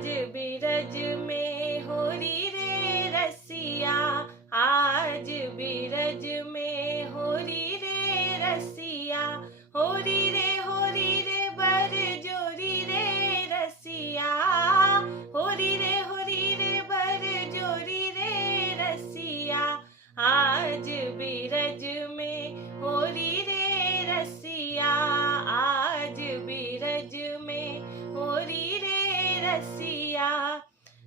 आज बिरज में होरी रे रसिया, आज बिरज में होरी रे रसिया, होरी रे बर जोरी रे रसिया, होरी रे बर जोरी रे रसिया, आज बिरज में होरी रे रसिया, आज बिरज में होरी रे रसिया।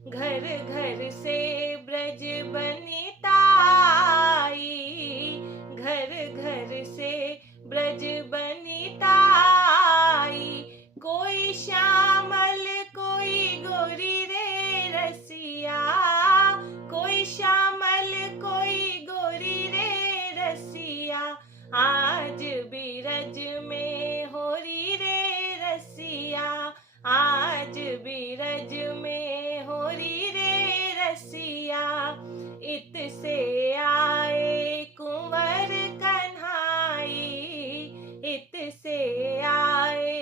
घर घर से ब्रज बनिता आई, घर घर से ब्रज बनिता आई, कोई श्यामल कोई गोरी रे रसिया, कोई श्यामल कोई गोरी रे रसिया, आज बिरज में होरी रे रसिया, आज बिरज में होरी रे रसिया। इत से आए कुंवर कन्हाई, इत से आए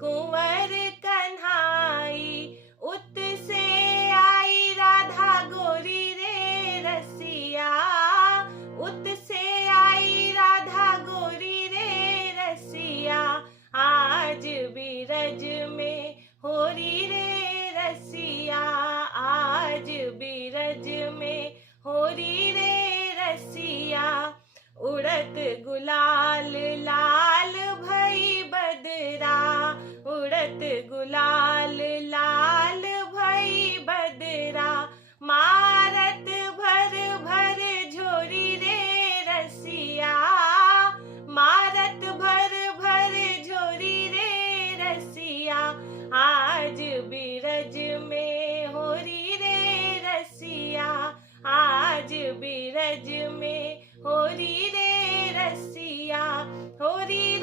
कुंवर कन्हाई, उत से आई राधा गोरी रे रसिया, उत से आई राधा गोरी रे रसिया, आज बिरज में होरी रे रसिया, आज बिरज में होरी रे रसिया। उड़त गुलाल लाल भई बदरा, उड़त गुलाल लाल भई बदरा, मारत भर भर झोरी रे रसिया, मारत भर भर झोरी रे रसिया, आज बिरज में होरी रे रसिया, आज बिरज में होरी रे रसिया, होरी